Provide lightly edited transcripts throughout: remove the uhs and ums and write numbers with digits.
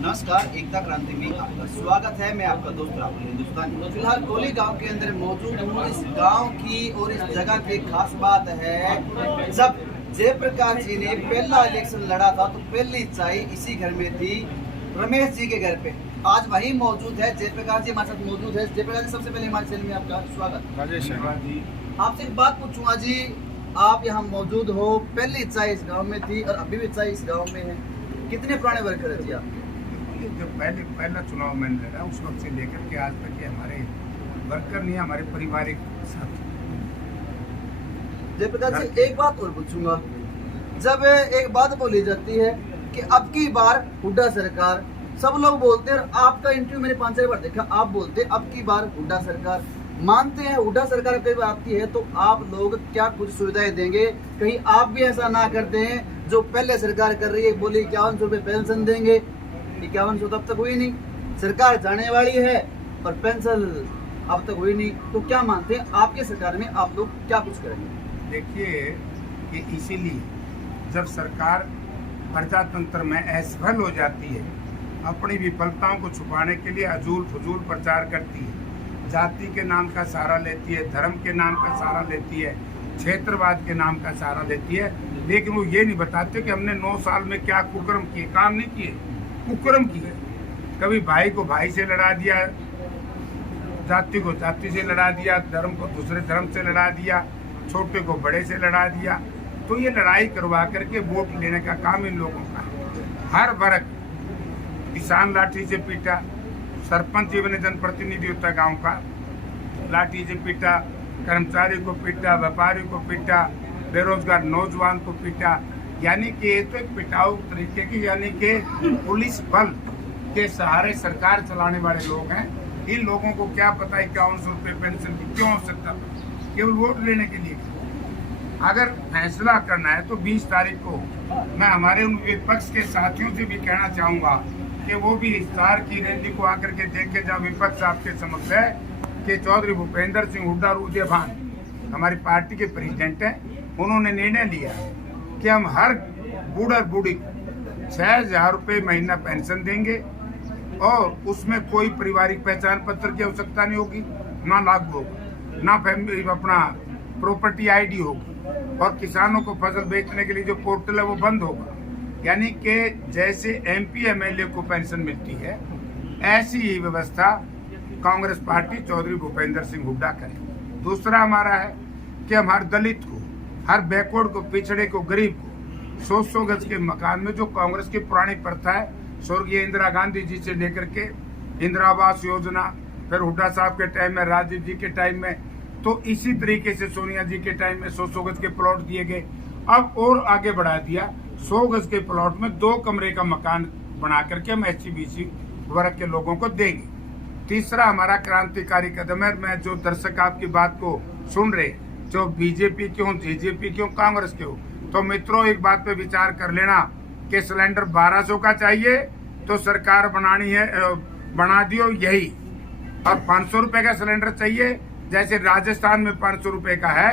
नमस्कार, एकता क्रांति में आपका स्वागत है। मैं आपका दोस्त राहुल हिंदुस्तानी। फिलहाल कोली गांव के अंदर मौजूद हूँ। इस गांव की और इस जगह की खास बात है, जब जयप्रकाश जी ने पहला इलेक्शन लड़ा था तो पहली चाय इसी घर में थी, रमेश जी के घर पे। आज वही मौजूद है, जयप्रकाश जी हमारे साथ मौजूद है। जयप्रकाश जी, सबसे पहले हमारे चैनल में आपका स्वागत। आपसे एक बात पूछूंगा जी, आप यहाँ मौजूद हो, पहली चाय इस गाँव में थी और अभी भी चाय इस गाँव में है। कितने पुराने वर्कर है जी आप? जो पहला चुनाव मैंने लड़ा उस वक्त से लेकर के आज तक ये हमारे वर्कर नहीं, हमारे पारिवारिक साथी। जयप्रकाश जी, एक बात और पूछूंगा। जब एक बात बोली जाती है कि अब की बार हुड्डा सरकार, सब लोग बोलते हैं, आपका इंटरव्यू मैंने 5-6 बार देखा, आप बोलते अब की बार हुड्डा सरकार, मानते हैं हुड्डा सरकार कई बार आती है तो आप लोग क्या कुछ सुविधाएं देंगे? कहीं आप भी ऐसा ना करते हैं जो पहले सरकार कर रही है, बोली 5100 रुपये पेंशन देंगे, 5100 तब तक हुई नहीं, सरकार जाने वाली है और पेंशन अब तक हुई नहीं, तो क्या मानते हैं आपके सरकार में आप लोग क्या कुछ करेंगे? देखिए कि इसीलिए जब सरकार प्रजातंत्र में असफल हो जाती है, अपनी विफलताओं को छुपाने के लिए अजूल फजूल प्रचार करती है, जाति के नाम का सहारा लेती है, धर्म के नाम का सहारा लेती है, क्षेत्रवाद के नाम का सहारा लेती है, लेकिन वो ये नहीं बताते कि हमने 9 साल में क्या कुकर्म किए। काम नहीं किए, कुकर्म किए। कभी भाई को भाई से लड़ा दिया, जाति को जाति से लड़ा दिया, धर्म को दूसरे धर्म से लड़ा दिया, छोटे को बड़े से लड़ा दिया। तो ये लड़ाई करवा करके वोट लेने का काम इन लोगों का है। हर वर्ग, किसान लाठी से पीटा, सरपंच जीवन जनप्रतिनिधि होता है गाँव का, लाठी से पीटा, कर्मचारी को पीटा, व्यापारी को पीटा, बेरोजगार नौजवान को पीटा। यानी कि ये तो एक पिटाऊ तरीके की, यानी कि पुलिस बल के सहारे सरकार चलाने वाले लोग हैं। इन लोगों को क्या पता है 5100 रुपये पेंशन की क्यों आवश्यकता, केवल वोट लेने के लिए। अगर फैसला करना है तो 20 तारीख को मैं हमारे उन विपक्ष के साथियों से भी कहना चाहूँगा कि वो भी स्टार की रैली को आकर के देखे, जहाँ विपक्ष आपके समक्ष है कि चौधरी भूपेंद्र सिंह हुड्डा और उदय भान हमारी पार्टी के प्रेसिडेंट हैं, उन्होंने निर्णय लिया कि हम हर बूढ़ा बूढ़ी 6000 रुपये महीना पेंशन देंगे और उसमें कोई पारिवारिक पहचान पत्र की आवश्यकता नहीं होगी, ना लागू होगा, ना फैमिली अपना प्रॉपर्टी आईडी होगी, और किसानों को फसल बेचने के लिए जो पोर्टल है वो बंद होगा। यानी कि जैसे एमपी एमएलए को पेंशन मिलती है, ऐसी ही व्यवस्था कांग्रेस पार्टी चौधरी भूपेंद्र सिंह हुड्डा करे। दूसरा हमारा है कि हम हर दलित को, हर बैकवर्ड को, पिछड़े को, गरीब को 100 गज के मकान में, जो कांग्रेस की पुरानी प्रथा है, स्वर्गीय इंदिरा गांधी जी से लेकर के इंदिरा आवास योजना, फिर हुड्डा साहब के टाइम में, राजीव जी के टाइम में, तो इसी तरीके से सोनिया जी के टाइम में 100 गज के प्लॉट दिए गए। अब और आगे बढ़ा दिया, 100 गज के प्लॉट में 2 कमरे का मकान बना करके हम SC/BC वर्ग के लोगों को देंगे। तीसरा हमारा क्रांतिकारी कदम है। मैं जो दर्शक आपकी बात को सुन रहे, जो बीजेपी के हो, जेजेपी के हो, कांग्रेस के हो, तो मित्रों एक बात पे विचार कर लेना कि सिलेंडर 1200 का चाहिए तो सरकार बनानी है, बना दियो यही, और 500 रुपए का सिलेंडर चाहिए जैसे राजस्थान में 500 रुपए का है,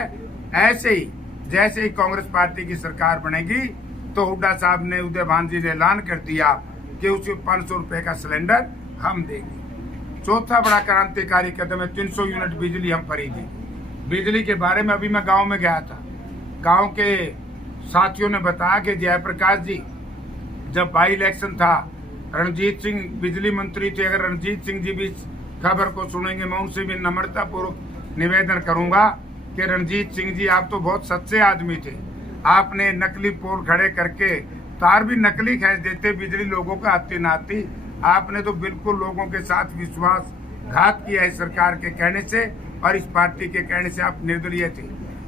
ऐसे ही जैसे ही कांग्रेस पार्टी की सरकार बनेगी तो हुड्डा साहब ने, उदय भान जी ने ऐलान कर दिया कि उसे 500 रुपए का सिलेंडर हम देंगे। चौथा बड़ा क्रांतिकारी कदम है 300 यूनिट बिजली हम खरीदेंगे। बिजली के बारे में अभी मैं गांव में गया था, गांव के साथियों ने बताया कि जयप्रकाश जी जब बाई इलेक्शन था, रणजीत सिंह बिजली मंत्री थे। अगर रणजीत सिंह जी भी खबर को सुनेंगे, मैं उनसे भी नम्रता पूर्वक निवेदन करूंगा कि रणजीत सिंह जी, आप तो बहुत सच्चे आदमी थे, आपने नकली पोल खड़े करके तार भी नकली खींच देते, बिजली लोगों का आती ना आती। आपने तो बिल्कुल लोगों के साथ विश्वासघात किया है सरकार के कहने से, और इस पार्टी के कहने से आप निर्दलीय थे।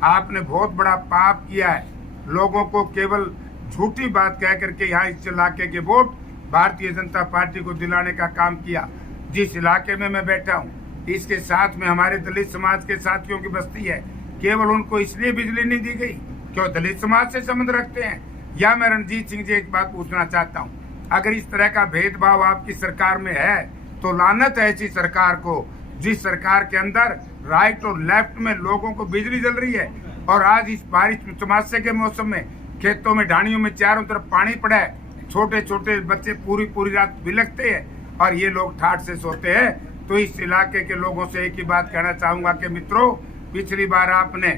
आपने बहुत बड़ा पाप किया है, लोगों को केवल झूठी बात कह करके यहाँ इस इलाके के वोट भारतीय जनता पार्टी को दिलाने का काम किया। जिस इलाके में मैं बैठा हूँ, इसके साथ में हमारे दलित समाज के साथियों की बस्ती है, केवल उनको इसलिए बिजली नहीं दी गई क्यों दलित समाज से संबंध रखते हैं। या मैं रणजीत सिंह जी एक बात पूछना चाहता हूँ, अगर इस तरह का भेदभाव आपकी सरकार में है तो लानत है ऐसी सरकार को, जिस सरकार के अंदर राइट और लेफ्ट में लोगों को बिजली जल रही है, और आज इस बारिश समस्या के मौसम में खेतों में, ढाणियों में चारों तरफ पानी पड़ा है, छोटे छोटे बच्चे पूरी पूरी रात बिलखते हैं और ये लोग ठाठ से सोते हैं। तो इस इलाके के लोगों से एक ही बात कहना चाहूंगा कि मित्रों, पिछली बार आपने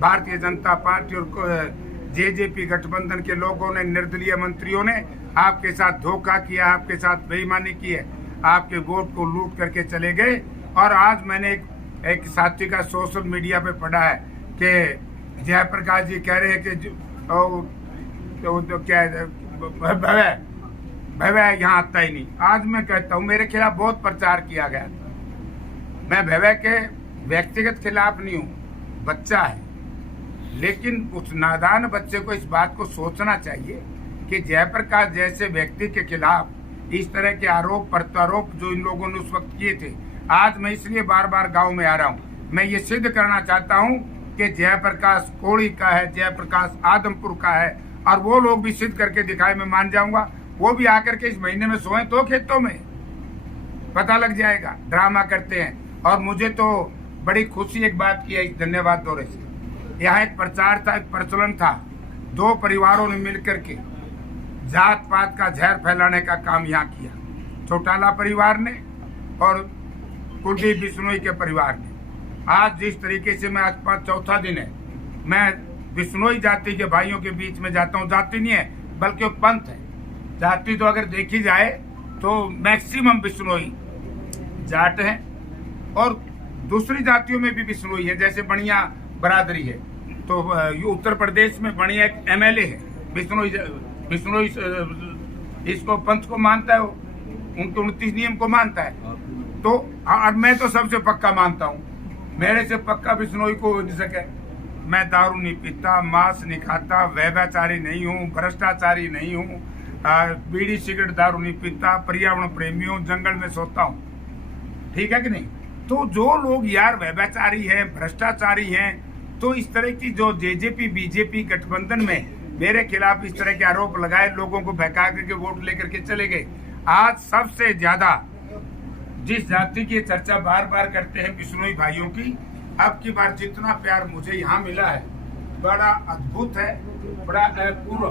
भारतीय जनता पार्टी और जेजेपी गठबंधन के लोगों ने, निर्दलीय मंत्रियों ने आपके साथ धोखा किया, आपके साथ बेईमानी की है, आपके वोट को लूट करके चले गए। और आज मैंने एक साथी का सोशल मीडिया पे पढ़ा है कि जयप्रकाश जी कह रहे हैं कि क्या भैया यहाँ आता ही नहीं। आज मैं कहता हूँ, मेरे खिलाफ बहुत प्रचार किया गया। मैं भैया के व्यक्तिगत खिलाफ नहीं हूँ, बच्चा है, लेकिन उस नादान बच्चे को इस बात को सोचना चाहिए कि जयप्रकाश जैसे व्यक्ति के खिलाफ इस तरह के आरोप प्रत्यारोप जो इन लोगों ने उस वक्त किए थे। आज मैं इसलिए बार बार गांव में आ रहा हूँ, मैं ये सिद्ध करना चाहता हूँ कि जयप्रकाश कोड़ी का है, जयप्रकाश आदमपुर का है, और वो लोग भी सिद्ध करके दिखाए, मैं मान जाऊंगा। वो भी आकर के इस महीने में सोए तो खेतों में पता लग जाएगा। ड्रामा करते हैं। और मुझे तो बड़ी खुशी एक बात की है इस धन्यवाद दौरे से। यहाँ एक प्रचार था, एक प्रचलन था, दो परिवारों ने मिलकर के जात पात का जहर फैलाने का काम यहाँ किया। चौटाला परिवार ने और कुलदीप बिश्नोई के परिवार ने। आज जिस तरीके से मैं आज चौथा दिन है, मैं बिश्नोई जाति के भाइयों के बीच में जाता हूँ। जाति नहीं है बल्कि वो पंथ है। जाति तो अगर देखी जाए तो मैक्सिमम बिश्नोई जाट हैं, और दूसरी जातियों में भी बिश्नोई है, जैसे बनिया बरादरी है। तो उत्तर प्रदेश में बनिया एक एमएलए है, बिश्नोई इसको पंथ को मानता है, वो 29 नियम को मानता है। तो और मैं तो सबसे पक्का मानता हूँ, मेरे से पक्का बिश्नोई को हो नहीं सके। मैं दारू नहीं पीता, मांस नहीं खाता, व्यभिचारी नहीं हूँ, भ्रष्टाचारी नहीं हूँ, बीड़ी सिगरेट दारू नहीं पीता, पर्यावरण प्रेमी हूँ, जंगल में सोता हूँ। ठीक है कि नहीं? तो जो लोग यार व्यभिचारी हैं, भ्रष्टाचारी हैं, तो इस तरह की जो जेजेपी बीजेपी गठबंधन में मेरे खिलाफ इस तरह के आरोप लगाए, लोगों को बहका करके वोट लेकर के चले गए। आज सबसे ज्यादा जिस जाति की चर्चा बार बार करते हैं बिश्नोई भाइयों की, अब की बार जितना प्यार मुझे यहाँ मिला है बड़ा अद्भुत है, बड़ा पूर्व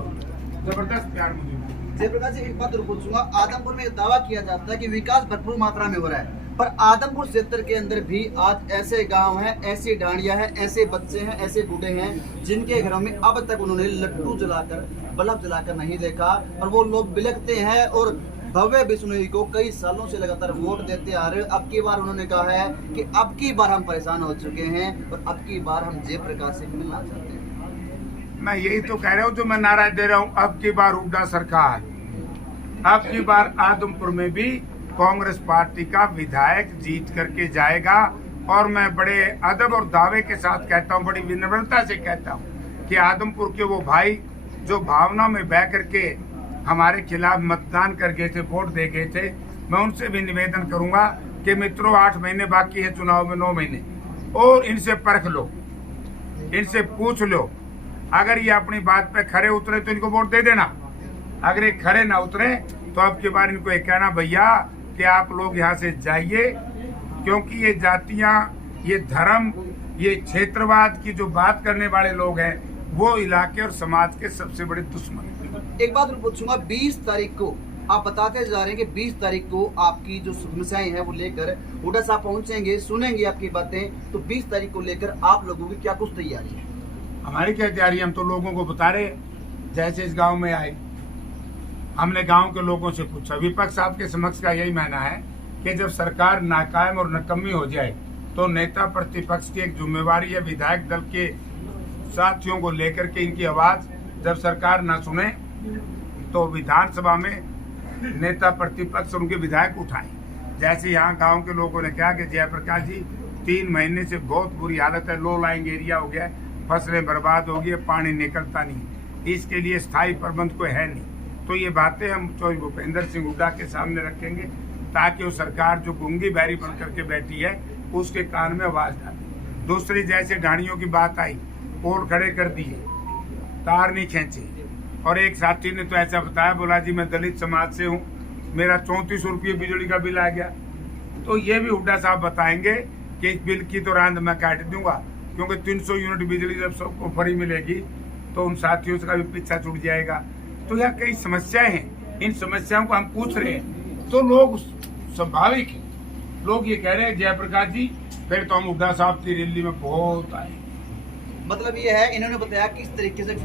जबरदस्त प्यार मुझे। जयप्रकाश जी, एक बात और पूछूंगा। आदमपुर में दावा किया जाता है कि विकास भरपूर मात्रा में हो रहा है, पर आदमपुर क्षेत्र के अंदर भी आज ऐसे गांव हैं, ऐसी डांडियां हैं, ऐसे बच्चे हैं, ऐसे बूढ़े हैं जिनके घरों में अब तक उन्होंने लट्टू जलाकर, बल्ब जलाकर नहीं देखा, और वो लोग बिलखते हैं और भव्य बिश्नोई को कई सालों से लगातार वोट देते आ रहे हैं। अब की बार उन्होंने कहा है कि अब की बार हम परेशान हो चुके हैं और अब की बार हम जयप्रकाश से मिलना चाहते हैं। मैं यही तो कह रहा हूँ जो मैं नारा दे रहा हूँ, अब की बार हुड्डा सरकार, अब की बार आदमपुर में भी कांग्रेस पार्टी का विधायक जीत करके जाएगा। और मैं बड़े अदब और दावे के साथ कहता हूँ, बड़ी विनम्रता से कहता हूँ कि आदमपुर के वो भाई जो भावना में बह करके हमारे खिलाफ मतदान कर गए थे, वोट दे गए थे, मैं उनसे भी निवेदन करूंगा कि मित्रों 8 महीने बाकी है चुनाव में, 9 महीने, और इनसे परख लो, इनसे पूछ लो। अगर ये अपनी बात पे खरे उतरे तो इनको वोट दे देना, अगर ये खरे ना उतरे तो अब की बार इनको ये कहना, भैया कि आप लोग यहाँ से जाइए, क्योंकि ये जातियां, ये धर्म, ये क्षेत्रवाद की जो बात करने वाले लोग हैं वो इलाके और समाज के सबसे बड़े दुश्मन हैं। एक बात और पूछूंगा, 20 तारीख को आप बताते जा रहे हैं कि 20 तारीख को आपकी जो समस्याएं हैं वो लेकर हुड्डा साहब पहुंचेंगे, सुनेंगे आपकी बातें, तो 20 तारीख को लेकर आप लोगों की क्या कुछ तैयारी है? हमारी क्या तैयारी, हम तो लोगों को बता रहे, जैसे इस गांव में आए हमने गांव के लोगों से पूछा। विपक्ष आपके समक्ष का यही मानना है कि जब सरकार नाकायम और नकम्मी हो जाए तो नेता प्रतिपक्ष की एक जिम्मेवारी है विधायक दल के साथियों को लेकर के इनकी आवाज जब सरकार ना सुने तो विधानसभा में नेता प्रतिपक्ष और उनके विधायक उठाएं। जैसे यहाँ गांव के लोगों ने कहा कि जयप्रकाश जी 3 महीने से बहुत बुरी हालत है, लो लाइंग एरिया हो गया है, फसलें बर्बाद हो गई, पानी निकलता नहीं, इसके लिए स्थायी प्रबंध कोई है नहीं। तो ये बातें हम भूपेंद्र सिंह हुड्डा के सामने रखेंगे ताकि वो सरकार जो गूंगी बैरी बन करके बैठी है उसके कान में आवाज डाले। दूसरी, जैसे ढाणियों की बात आई, पोल खड़े कर दिए, तार नहीं खींचे, और एक साथी ने तो ऐसा बताया, बोला जी मैं दलित समाज से हूँ, मेरा 3400 रुपये बिजली का बिल आ गया। तो ये भी हुड्डा साहब बताएंगे कि इस बिल की तो रांद मैं काट दूंगा, क्योंकि 300 यूनिट बिजली जब सबको फ्री मिलेगी तो उन साथियों का भी पीछा छूट जाएगा। तो यह कई समस्याएं हैं इन समस्याओं को हम पूछ रहे हैं तो लोग स्वाभाविक है, लोग ये कह रहे हैं जयप्रकाश जी फिर तो हम हुड्डा साहब की रैली में बहुत आए। मतलब ये है, इन्होंने बताया किस तरीके से